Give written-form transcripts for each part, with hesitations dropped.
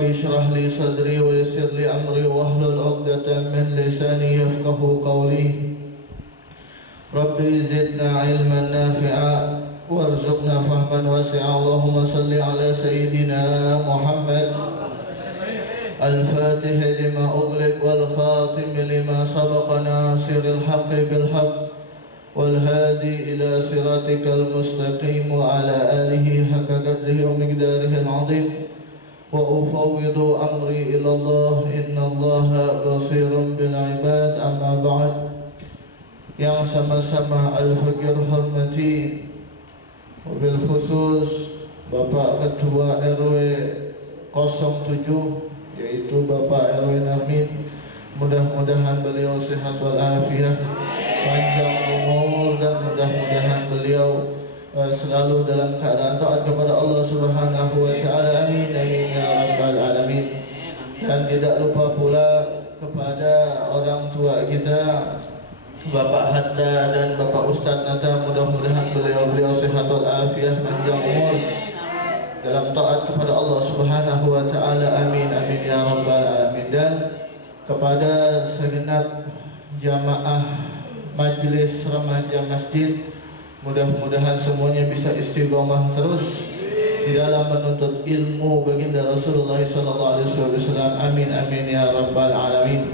رب اشرح لي صدري ويسر لي أمري واحلل عقدة من لساني يفقه قولي ربي زدنا علما نافعا وارزقنا فهما واسعا اللهم صل على سيدنا محمد الفاتح لما أغلق والخاتم لما سبق ناصر الحق بالحق والهادي إلى صراطك المستقيم وعلى آله حق قدره ومقداره العظيم وأفوض أمري إلى الله إن الله بصير بالعباد أما بعد yang sama-sama Al-Fakir hormati, mobil khusus Bapak Ketua RW 07 yaitu Bapak RW Namin, mudah-mudahan beliau sehat walafiat, panjang umur, dan mudah-mudahan beliau selalu dalam keadaan taat kepada Allah Subhanahu wa taala. Amin amin ya rabbal alamin. Dan tidak lupa pula kepada orang tua kita Bapak Hatta dan Bapak Ustadz Nata, mudah-mudahan beliau sehat walafiat, panjang umur dalam taat kepada Allah Subhanahu wa taala. Amin amin ya rabbal alamin. Dan kepada segenap jamaah majelis remaja masjid, mudah-mudahan semuanya bisa istiqomah terus di dalam menuntut ilmu baginda Rasulullah sallallahu alaihi wasallam. Amin amin ya rabbal alamin.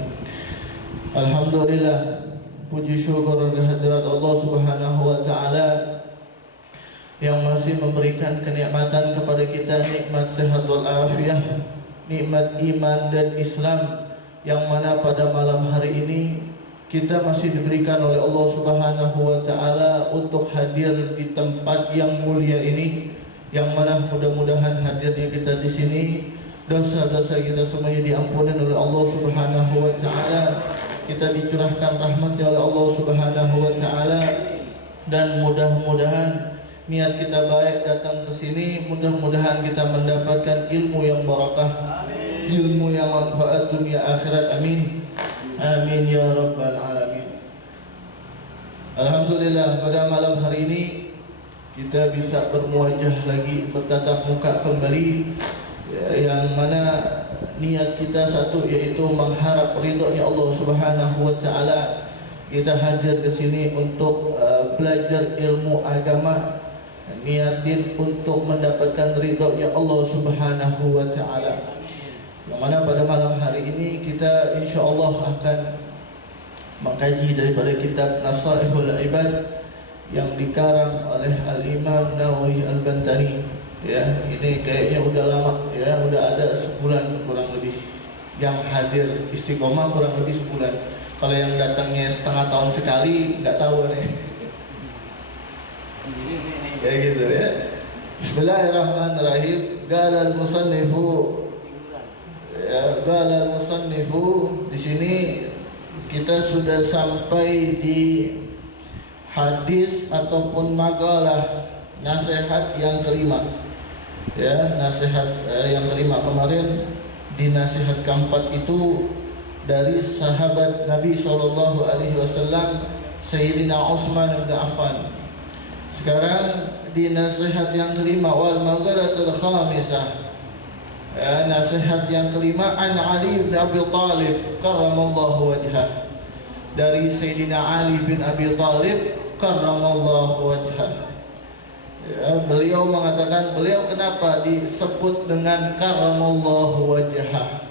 Alhamdulillah, puji syukur kehadirat Allah Subhanahu wa taala yang masih memberikan kenikmatan kepada kita, nikmat sehat wal afiah, nikmat iman dan Islam, yang mana pada malam hari ini kita masih diberikan oleh Allah Subhanahu wa taala untuk hadir di tempat yang mulia ini, yang mana mudah-mudahan hadirnya kita di sini dosa-dosa kita semuanya diampuni oleh Allah Subhanahu wa taala, kita dicurahkan rahmatnya oleh Allah Subhanahu wa taala, dan mudah-mudahan niat kita baik datang ke sini, mudah-mudahan kita mendapatkan ilmu yang barakah, ilmu yang manfaat dunia akhirat. Amin amin ya rabbal alamin. Alhamdulillah, pada malam hari ini kita bisa bermuajah lagi, bertatap muka kembali, yang mana niat kita satu, yaitu mengharap ridhonya Allah Subhanahu wa taala. Kita hadir ke sini untuk belajar ilmu agama, niatin untuk mendapatkan ridhonya Allah Subhanahu wa taala. Yang mana pada malam hari ini kita insyaallah akan mengkaji daripada kitab Nasaihul Ibad yang dikarang oleh Al-Imam Nawawi Al-Bantani. Ya, ini kayaknya udah lama, ya, udah ada sebulan kurang lebih yang hadir istiqomah, kurang lebih sebulan. Kalau yang datangnya setengah tahun sekali nggak tahu nih. Kayak gitu ya. Bismillahirrahmanirrahim. Qala al-musannifu, ya, qala al-musannifu, di sini kita sudah sampai di hadis ataupun makalah nasihat yang kelima. Ya, nasihat yang kelima. Kemarin di nasihat keempat itu dari sahabat Nabi sallallahu alaihi wasallam Sayyidina Utsman bin Affan. Sekarang di nasihat yang kelima, wal maqalatul khamisah, ya, nasihat yang kelima, an Ali bin Abi Thalib karramallahu wajhah, dari Sayyidina Ali bin Abi Thalib karramallahu wajhah. Ya, beliau mengatakan, beliau kenapa disebut dengan karramallahu wajhah?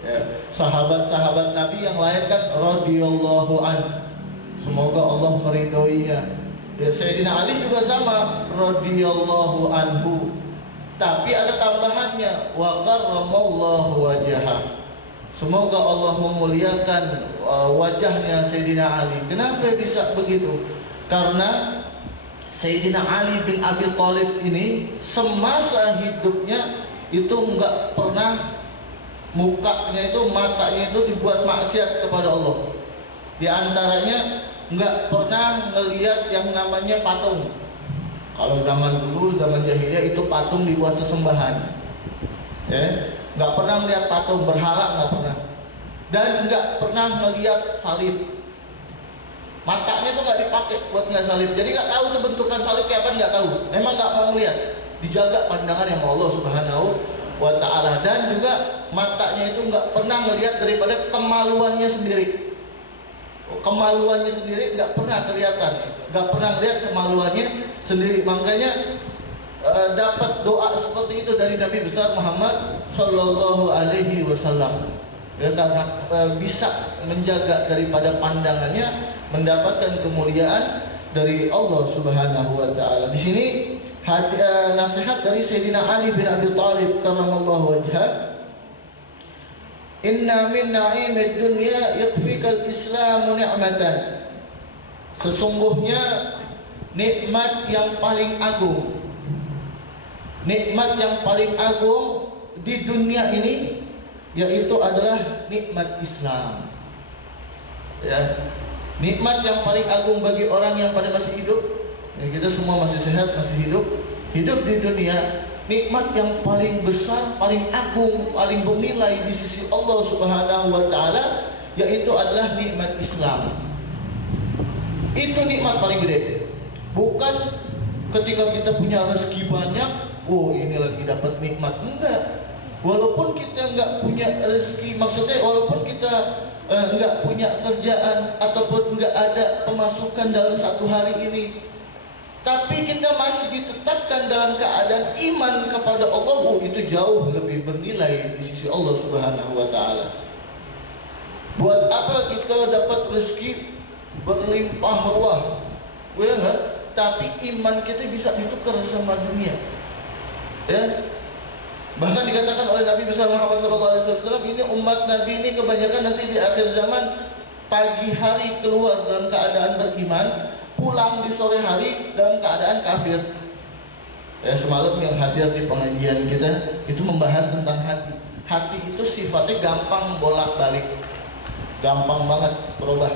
Ya, sahabat-sahabat Nabi yang lain kan radhiyallahu an, semoga Allah meridhoinya. Ya, Sayyidina Ali juga sama, radhiyallahu anhu. Tapi ada tambahannya, wa karramallahu wajhah, semoga Allah memuliakan wajahnya Sayyidina Ali. Kenapa bisa begitu? Karena Sayyidina Ali bin Abi Thalib ini semasa hidupnya itu enggak pernah mukanya itu, matanya itu dibuat maksiat kepada Allah. Di antaranya enggak pernah melihat yang namanya patung. Kalau zaman dulu, zaman jahiliyah, itu patung dibuat sesembahan. Ya, enggak pernah melihat patung berhala, enggak pernah. Dan enggak pernah melihat salib. Matanya tuh nggak dipakai buat nggak salib, jadi nggak tahu tuh bentukan salib kayak apa, nggak tahu. Memang nggak mau melihat, dijaga pandangannya sama Allah Subhanahu wa ta'ala, dan juga matanya itu nggak pernah melihat daripada kemaluannya sendiri. Kemaluannya sendiri nggak pernah kelihatan, nggak pernah lihat kemaluannya sendiri. Makanya dapat doa seperti itu dari Nabi besar Muhammad Sallallahu Alaihi Wasallam, ya, karena bisa menjaga daripada pandangannya, mendapatkan kemuliaan dari Allah Subhanahu Wa Taala. Di sini nasihat dari Sayyidina Ali bin Abi Thalib karramallahu wajhah, inna min na'imid dunya yakfikal islamu ni'matan. Sesungguhnya nikmat yang paling agung, nikmat yang paling agung di dunia ini yaitu adalah nikmat Islam. Ya, nikmat yang paling agung bagi orang yang pada masih hidup, ya, kita semua masih sehat, masih hidup di dunia. Nikmat yang paling besar, paling agung, paling bernilai di sisi Allah Subhanahu wa Ta'ala yaitu adalah nikmat Islam. Itu nikmat paling gede. Bukan ketika kita punya rezeki banyak, oh ini lagi dapat nikmat. Enggak. Walaupun kita enggak punya rezeki, maksudnya walaupun kita enggak punya kerjaan ataupun enggak ada pemasukan dalam satu hari ini, tapi kita masih ditetapkan dalam keadaan iman kepada Allah, oh itu jauh lebih bernilai di sisi Allah Subhanahu wa Ta'ala. Buat apa kita dapat rezeki berlimpah ruah, ya enggak? Tapi iman kita bisa ditukar sama dunia, ya. Bahkan dikatakan oleh Nabi besar Muhammad SAW, ini umat Nabi ini kebanyakan nanti di akhir zaman pagi hari keluar dalam keadaan beriman, pulang di sore hari dalam keadaan kafir. Ya, semalam yang hadir di pengajian kita itu membahas tentang hati. Hati itu sifatnya gampang bolak-balik, gampang banget berubah.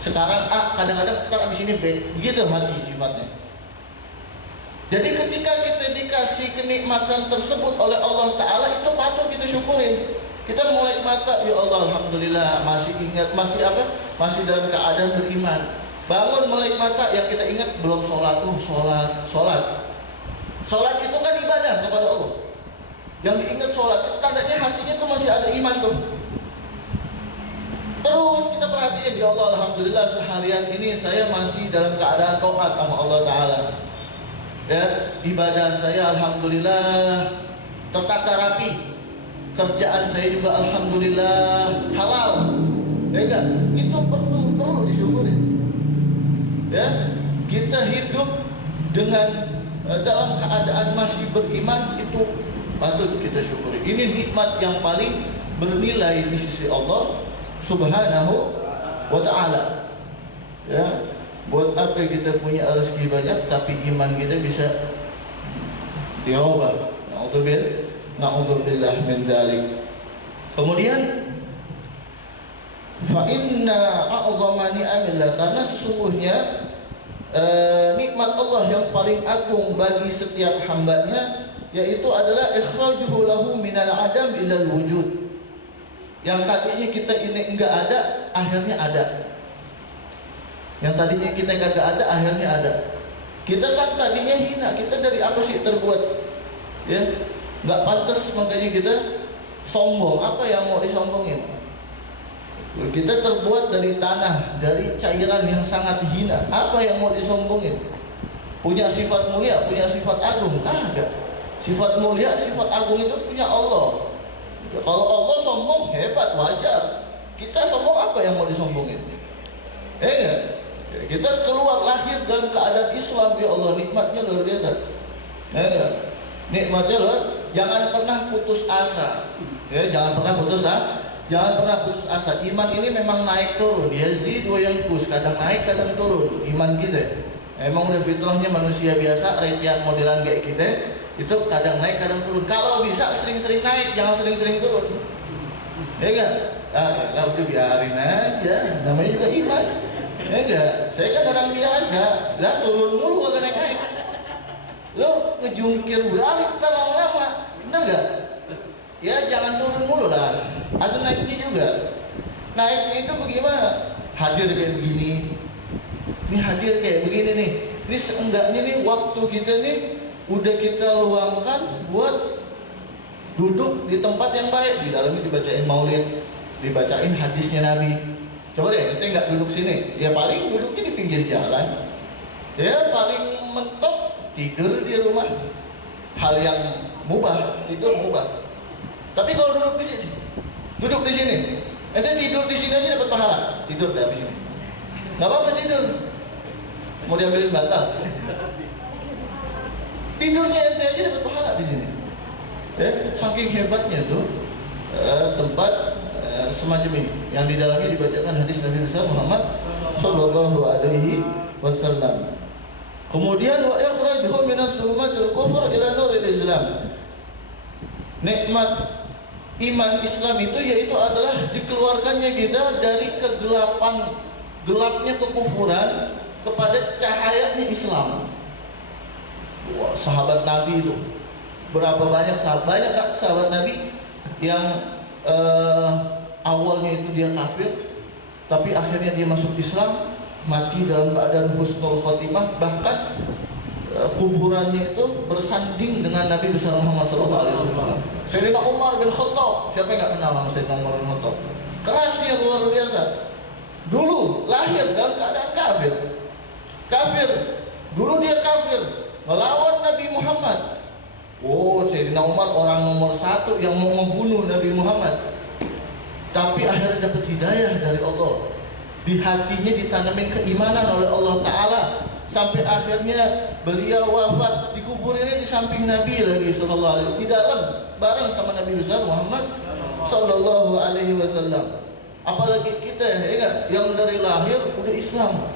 Sekarang A, kadang-kadang kita abis ini B, begitu hati sifatnya. Jadi ketika kita dikasih kenikmatan tersebut oleh Allah Ta'ala, itu patut kita syukurin. Kita melek mata, ya Allah, alhamdulillah, masih ingat, masih dalam keadaan beriman. Bangun melek mata, yang kita ingat belum sholat, sholat itu kan ibadah kepada Allah. Yang diingat sholat, itu tandanya hatinya tuh masih ada iman tuh. Terus kita perhatiin, ya Allah, alhamdulillah seharian ini saya masih dalam keadaan taat sama Allah Ta'ala. Ya, ibadah saya alhamdulillah tertata rapi, kerjaan saya juga alhamdulillah halal. Ya enggak? Itu perlu disyukuri. Ya, kita hidup dengan dalam keadaan masih beriman, itu patut kita syukuri. Ini nikmat yang paling bernilai di sisi Allah Subhanahu wa Ta'ala. Ya, buat apa kita punya rezeki banyak tapi iman kita bisa dirubah. Na'udzubillah min dzalik. Kemudian fa inna a'dhama ni'amillah, karena sesungguhnya nikmat Allah yang paling agung bagi setiap hambanya yaitu adalah ikhrajuhu lahu minal adam ilal wujud. Yang tadinya kita ini enggak ada, akhirnya ada. Yang tadinya kita kagak ada, akhirnya ada. Kita kan tadinya hina, kita dari apa sih terbuat? Ya, nggak pantas, makanya kita sombong. Apa yang mau disombongin? Kita terbuat dari tanah, dari cairan yang sangat hina. Apa yang mau disombongin? Punya sifat mulia, punya sifat agung? Kagak. Sifat mulia, sifat agung itu punya Allah. Kalau Allah sombong, hebat, wajar. Kita sombong, apa yang mau disombongin? Ya, kita keluar lahir dalam keadaan Islam, ya Allah, nikmatnya luar biasa. Ya, nikmatnya luar. Jangan pernah putus asa. Ya, jangan pernah putus asa. Iman ini memang naik turun. Yazid wa yanqus, kadang naik, kadang turun. Iman kita. Emang udah fitrahnya manusia biasa, recehan modelan kayak kita, itu kadang naik, kadang turun. Kalau bisa sering-sering naik, jangan sering-sering turun. Ya kan? Udah biarin aja. Namanya juga iman. Ya enggak, saya kan orang biasa, lah turun mulu kagak naik-naik. Lo ngejungkir balik ntar lama-lama, bener enggak? Ya jangan turun mulu lah, atau naiknya juga. Naiknya itu bagaimana? Hadir kayak begini, ini hadir kayak begini nih. Ini seenggaknya nih waktu kita nih udah kita luangkan buat duduk di tempat yang baik, di dalamnya dibacain maulid, dibacain hadisnya Nabi. Coba deh, kita nggak duduk sini, ya paling duduknya di pinggir jalan, ya paling mentok tidur di rumah, hal yang mubah, tidur mubah. Tapi kalau duduk di sini, ente tidur di sini aja dapat pahala, tidur dah di sini, nggak apa-apa tidur, mau diambilin bantal, tidurnya ente aja dapat pahala di sini. Ya, saking hebatnya tuh tempat semacam ini yang di dalamnya dibacakan hadis Nabi besar Muhammad Sallallahu Alaihi Wasallam. Kemudian wa yakhrajuhum minas zulumatil kufur ila nuril Islam. Nikmat iman Islam itu yaitu adalah dikeluarkannya kita dari kegelapan, gelapnya kekufuran kepada cahayanya Islam. Wah, sahabat Nabi itu berapa banyak sahabat Nabi yang awalnya itu dia kafir, tapi akhirnya dia masuk Islam, mati dalam keadaan husnul khotimah, bahkan kuburannya itu bersanding dengan Nabi besar Muhammad SAW. Sayyidina Umar bin Khattab, siapa yang nggak kenal sama Sayyidina Umar bin Khattab? Kerasnya luar biasa. Dulu lahir dalam keadaan kafir. Dulu dia kafir, melawan Nabi Muhammad. Oh, Sayyidina Umar orang nomor 1 yang mau membunuh Nabi Muhammad. Tapi akhirnya dapat hidayah dari Allah. Di hatinya ditanamin keimanan oleh Allah Ta'ala. Sampai akhirnya beliau wafat dikuburinnya di samping Nabi lagi sallallahu alaihi wasallam, di dalam bareng sama Nabi besar Muhammad sallallahu alaihi wasallam. Apalagi kita ya, yang dari lahir udah Islam.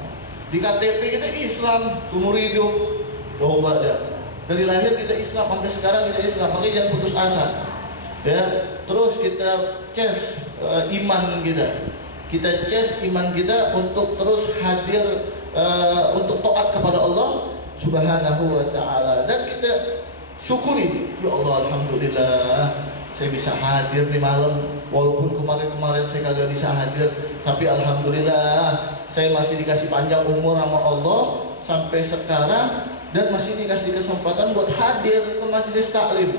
Di KTP kita Islam seumur hidup. Coba dah. Dari lahir kita Islam, sampai sekarang kita Islam, makanya jangan putus asa. Ya, terus kita ces iman kita ces iman kita untuk terus hadir untuk taat kepada Allah Subhanahu wa Ta'ala, dan kita syukuri, ya Allah, alhamdulillah saya bisa hadir di malam, walaupun kemarin saya kagak bisa hadir, tapi alhamdulillah saya masih dikasih panjang umur sama Allah sampai sekarang, dan masih dikasih kesempatan buat hadir ke majelis taklim,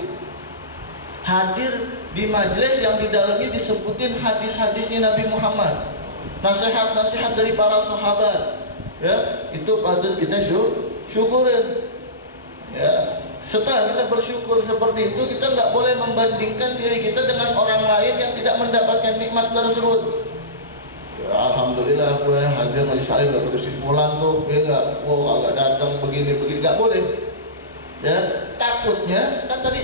hadir di majelis yang di dalamnya disebutin hadis-hadisnya Nabi Muhammad, nasihat-nasihat dari para sahabat. Ya, itu patut kita syukurin. Ya, setelah kita bersyukur seperti itu, kita nggak boleh membandingkan diri kita dengan orang lain yang tidak mendapatkan nikmat tersebut. Ya, alhamdulillah gue hadir majelis taklim gak terus pulang tuh, gue nggak, agak datang begini nggak boleh. Ya, takutnya kan tadi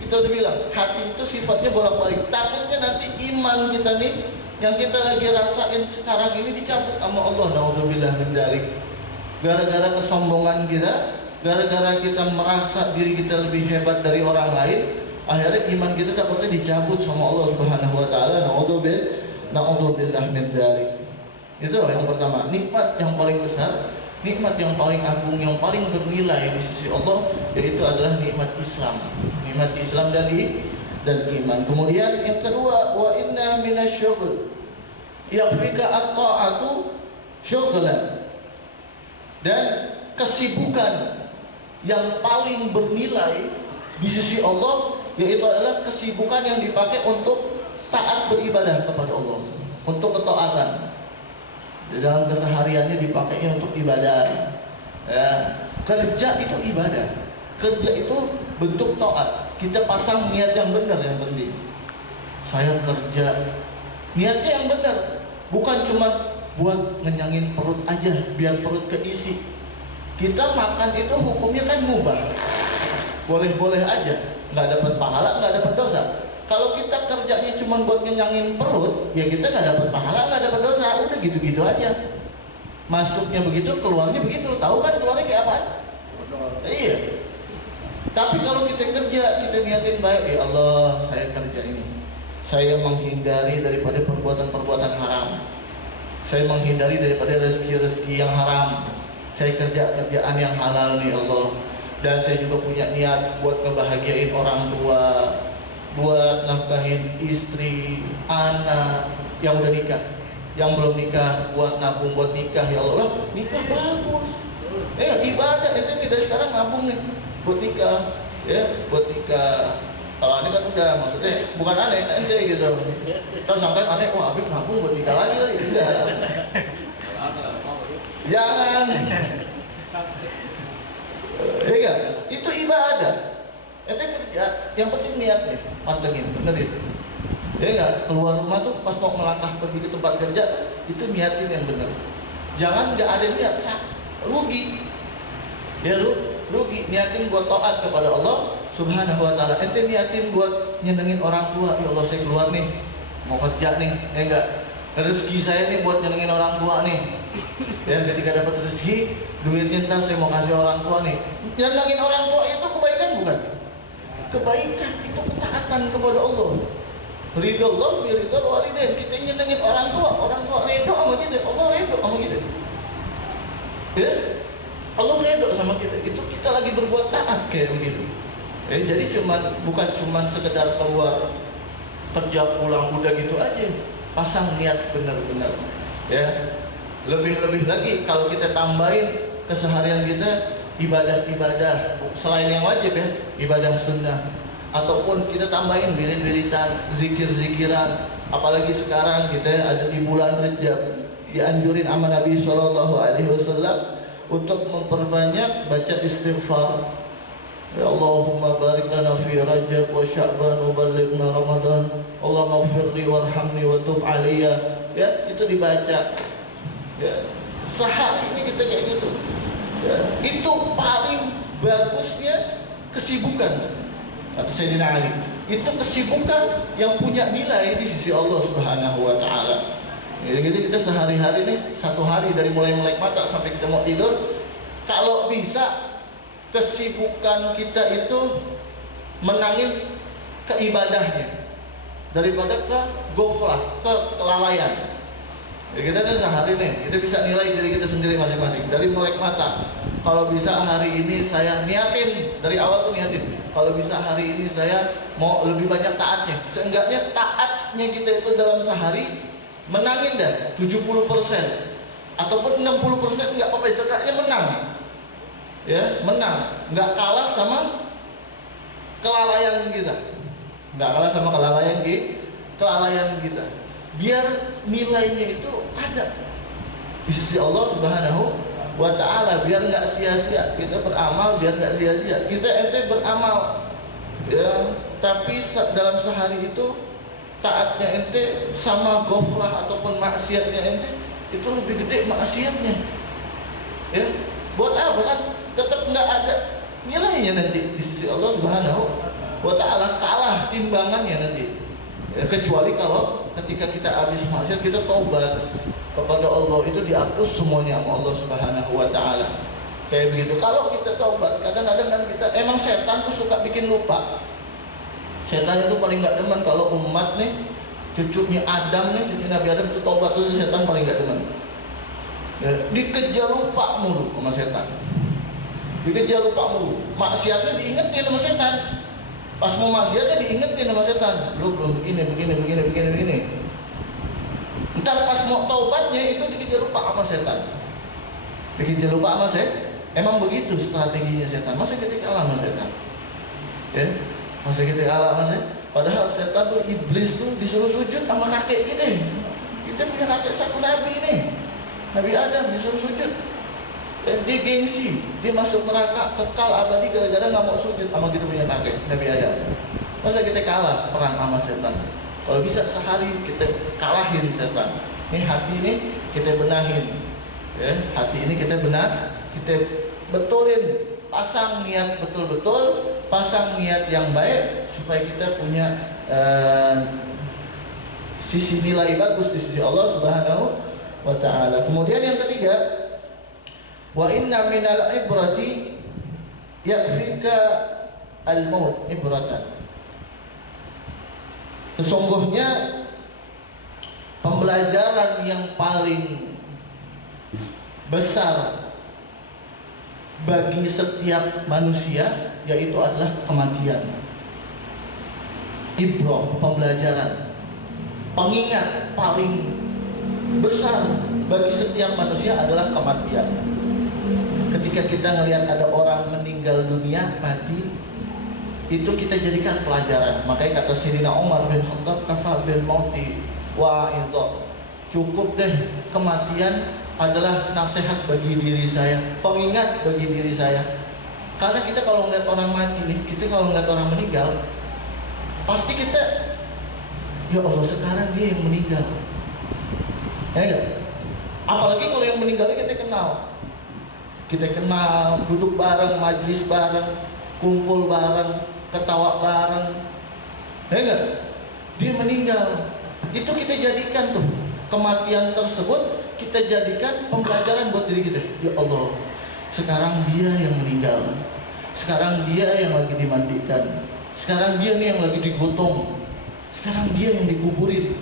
kita udah bilang hati itu sifatnya bolak-balik. Takutnya nanti iman kita nih yang kita lagi rasain sekarang ini dicabut sama Allah. Naudzubillah min dzalik. Gara-gara kesombongan kita, gara-gara kita merasa diri kita lebih hebat dari orang lain, akhirnya iman kita takutnya dicabut sama Allah Subhanahu wa Ta'ala. Naudzubillah min dzalik. Itu yang pertama, nikmat yang paling besar, nikmat yang paling agung, yang paling bernilai di sisi Allah, yaitu adalah nikmat Islam. Nikmat Islam dan iman. Kemudian yang kedua, wa inna minasyughl yakfika at-ta'atu syughlan. Dan kesibukan yang paling bernilai di sisi Allah yaitu adalah kesibukan yang dipakai untuk taat beribadah kepada Allah, untuk ketaatan. Di dalam kesehariannya dipakainya untuk ibadah. Ya, kerja itu ibadah. Kerja itu bentuk taat. Kita pasang niat yang benar, yang penting. Saya kerja, niatnya yang benar, bukan cuma buat ngenyangin perut aja, biar perut keisi. Kita makan itu hukumnya kan mubah, boleh-boleh aja, nggak dapat pahala, nggak dapat dosa. Kalau kita kerjanya cuma buat ngenyangin perut, ya kita nggak dapat pahala, nggak dapat dosa, udah gitu-gitu aja. Masuknya begitu, keluarnya begitu. Tahu kan keluarnya kayak apa? Iya. Tapi kalau kita kerja, kita niatin baik, ya Allah, saya kerja ini, saya menghindari daripada perbuatan-perbuatan haram, saya menghindari daripada rezeki-rezeki yang haram, saya kerja kerjaan yang halal nih Allah, dan saya juga punya niat buat ngebahagiain orang tua, buat nafkahin istri, anak yang udah nikah, yang belum nikah, buat nabung buat nikah. Ya Allah, nikah bagus, ibadah itu tidak sekarang nabung nih buat nikah, ya, buat nikah. Kalau aneh kan udah, maksudnya bukan aneh, ente gitu. Terus sampai aneh, wah Habib nabung buat nikah lagi kali, enggak. Jangan. Ya kan? Itu ibadah. Ente kerja, yang penting niatnya, pantengin, benerin. Ya enggak? Keluar rumah tuh pas mau melangkah pergi ke tempat kerja, itu niatin yang bener. Jangan nggak ada niat, rugi. Ya rugi, niatin buat taat kepada Allah Subhanahu wa ta'ala. Ente niatin buat nyenengin orang tua, ya Allah saya keluar nih, mau kerja nih, ya enggak? Rezeki saya nih buat nyenengin orang tua nih. Ya ketika dapat rezeki, duitnya ntar saya mau kasih orang tua nih. Nyenengin orang tua itu kebaikan bukan? Kebaikan, itu ketaatan kepada Allah. Ridho Allah, ridho walidain. Kita nyenengin orang tua ridho sama kita, Allah ridho sama kita. Ya, Allah ridho sama kita. Itu kita lagi berbuat taat kayak begitu. Jadi bukan cuman sekedar keluar kerja pulang udah gitu aja. Pasang niat benar-benar. Ya, lebih-lebih lagi kalau kita tambahin keseharian kita ibadah-ibadah selain yang wajib ya, ibadah sunnah, ataupun kita tambahin wirid-wiridan, zikir-zikiran. Apalagi sekarang kita ada di bulan Rajab, dianjurin sama Nabi SAW untuk memperbanyak baca istighfar. Ya Allahumma barik lana fi Rajab wa Sya'ban wa ballighna Ramadan. Allahumma ighfirli warhamni wa tub alayya. Ya, itu dibaca. Ya, sehari ini kita kayak gitu. Ya, itu paling bagusnya kesibukan. Kata Sayyidina Ali, itu kesibukan yang punya nilai di sisi Allah Subhanahu wa ta'ala. Jadi kita sehari-hari nih, satu hari dari mulai melek mata sampai kita mau tidur, kalau bisa kesibukan kita itu menangin keibadahnya daripada ke goflah, ke kelalaian. Ya, kita kan sehari nih, kita bisa nilai diri kita sendiri masing-masing dari melek mata. Kalau bisa hari ini saya niatin, dari awal tuh niatin, kalau bisa hari ini saya mau lebih banyak taatnya. Seenggaknya taatnya kita itu dalam sehari menangin dah 70% ataupun 60%, enggak apa-apa, seenggaknya menang. Ya, menang, nggak kalah sama kelalaian kita, nggak kalah sama kelalaian kita. Biar nilainya itu ada di sisi Allah Subhanahu wa ta'ala, biar nggak sia-sia kita beramal, biar nggak sia-sia kita ente beramal ya, tapi dalam sehari itu taatnya ente sama goflah ataupun maksiatnya ente itu lebih gede maksiatnya ya. Buat apa kan? Tetap nggak ada nilainya nanti di sisi Allah Subhanahu wa ta'ala, kalah timbangannya nanti ya, kecuali kalau ketika kita habis maksiat kita taubat kepada Allah, itu dihapus semuanya sama Allah Subhanahu wa ta'ala kayak begitu. Kalau kita taubat, kadang-kadang kan kita emang setan tuh suka bikin lupa. Setan itu paling nggak demen kalau umat nih, cucunya Adam nih, cucu Nabi Adam itu taubat, tuh setan paling nggak demen ya, dikejar lupa mulu sama setan, dikejar lupa mulu, maksiatnya diingetin sama setan. Pas mau maksiatnya diingetin sama setan, lu belum begini. Ntar pas mau taubatnya itu dikejar lupa sama setan, dikejar lupa sama setan. Emang begitu strateginya setan. Masa kita kalah sama setan ya, masa kita kalah sama setan. Padahal setan tuh, iblis tuh disuruh sujud sama kakek kita. Kita punya kakek satu Nabi nih, Nabi Adam, disuruh sujud. Dia gengsi, dia masuk neraka kekal abadi gara-gara nggak mau sujud sama kita punya kakek Nabi Adam. Masa kita kalah perang sama setan? Kalau bisa sehari kita kalahin setan. Ini hati ini kita benahin, ya, hati ini kita betulin, pasang niat betul-betul, pasang niat yang baik supaya kita punya sisi nilai bagus di sisi Allah Subhanahu wa ta'ala. Kemudian yang ketiga, wa inna minal ibrati yakfika al-maut ibratan. Sesungguhnya pembelajaran yang paling besar bagi setiap manusia yaitu adalah kematian. Ibrah, pembelajaran, pengingat paling besar bagi setiap manusia adalah kematian. Ketika kita ngelihat ada orang meninggal dunia, mati, itu kita jadikan pelajaran. Makanya kata Sayyidina Umar bin Khattab, kafa bil mauti wa itu, cukup deh kematian adalah nasihat bagi diri saya, pengingat bagi diri saya. Karena kita kalau ngeliat orang mati nih, kita kalau ngeliat orang meninggal, pasti kita, ya Allah sekarang dia yang meninggal, ya enggak? Apalagi kalau yang meninggalnya kita kenal, duduk bareng, majlis bareng, kumpul bareng, ketawa bareng, ya enggak? Dia meninggal, itu kita jadikan tuh kematian tersebut, kita jadikan pembelajaran buat diri kita. Ya Allah, sekarang dia yang meninggal, sekarang dia yang lagi dimandikan, sekarang dia nih yang lagi digotong, sekarang dia yang dikuburin.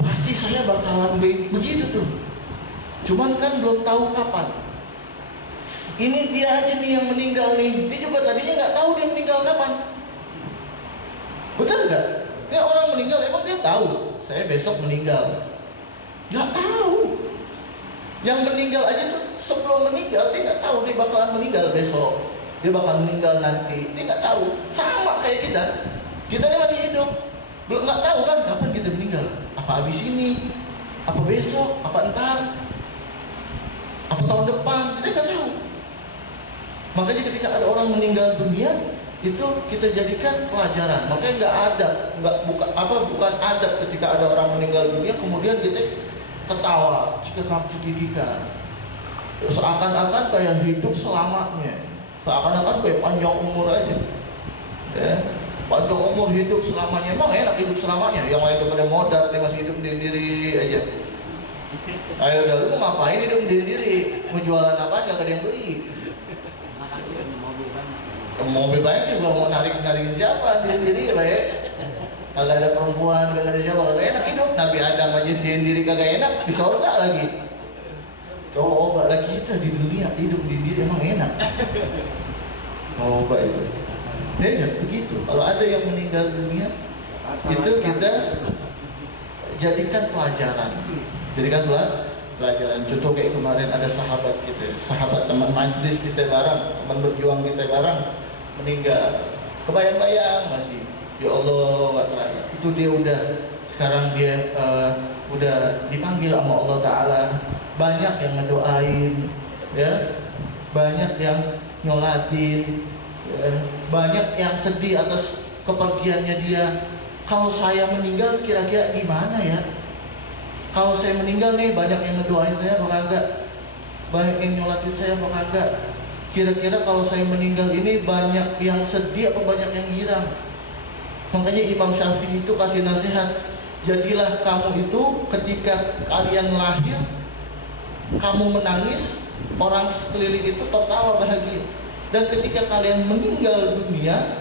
Pasti saya bakalan begitu tuh, cuman kan belum tahu kapan. Ini dia aja nih yang meninggal nih, dia juga tadinya nggak tahu dia meninggal kapan. Betul nggak? Ini orang meninggal emang dia tahu saya besok meninggal? Nggak tahu. Yang meninggal aja tuh sebelum meninggal dia nggak tahu dia bakalan meninggal besok, dia bakal meninggal nanti, dia nggak tahu. Sama kayak kita ini masih hidup, belum, nggak tahu kan kapan kita meninggal. Apa habis ini, apa besok, apa entar, apa tahun depan, kita nggak tahu. Makanya ketika ada orang meninggal dunia, itu kita jadikan pelajaran. Makanya bukan adab ketika ada orang meninggal dunia kemudian kita ketawa, cekikikan, seakan-akan kayak hidup selamanya, seakan-akan kayak panjang umur aja, ya. Panjang umur hidup selamanya, emang enak hidup selamanya? Yang lain pada modal, dia masih hidup sendiri aja. Ayo dah, lu mau ngapain hidup sendiri? Mau jualan apa? Gak ada yang beli. Mobil banyak juga mau narikin siapa? Diri baik. Kagak ada perempuan, kagak ada siapa, kagak enak hidup. Nabi Adam aja diri kagak enak, di surga lagi. Coba lagi kita di dunia hidup sendiri emang enak. Coba itu. Ya begitu. Kalau ada yang meninggal dunia, itu kita jadikan pelajaran. Jadikan pelajaran. Contoh kayak kemarin ada sahabat kita, sahabat teman majlis kita bareng, teman berjuang kita bareng, meninggal. Kebayang-bayang masih. Ya Allah, itu dia sekarang dia udah dipanggil sama Allah Ta'ala. Banyak yang ngedoain, ya, banyak yang nyolatin, ya, banyak yang sedih atas kepergiannya dia. Kalau saya meninggal kira-kira gimana ya? Kalau saya meninggal nih, banyak yang ngedoain saya apa kagak? Banyak yang nyolatin saya apa kagak? Kira-kira kalau saya meninggal ini banyak yang sedih apa banyak yang girang? Makanya Imam Syafi'i itu kasih nasihat, jadilah kamu itu ketika kalian lahir, kamu menangis, orang sekeliling itu tertawa bahagia. Dan ketika kalian meninggal dunia,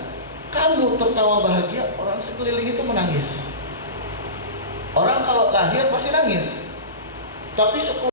kamu tertawa bahagia, orang sekeliling itu menangis. Orang kalau lahir pasti nangis, tapi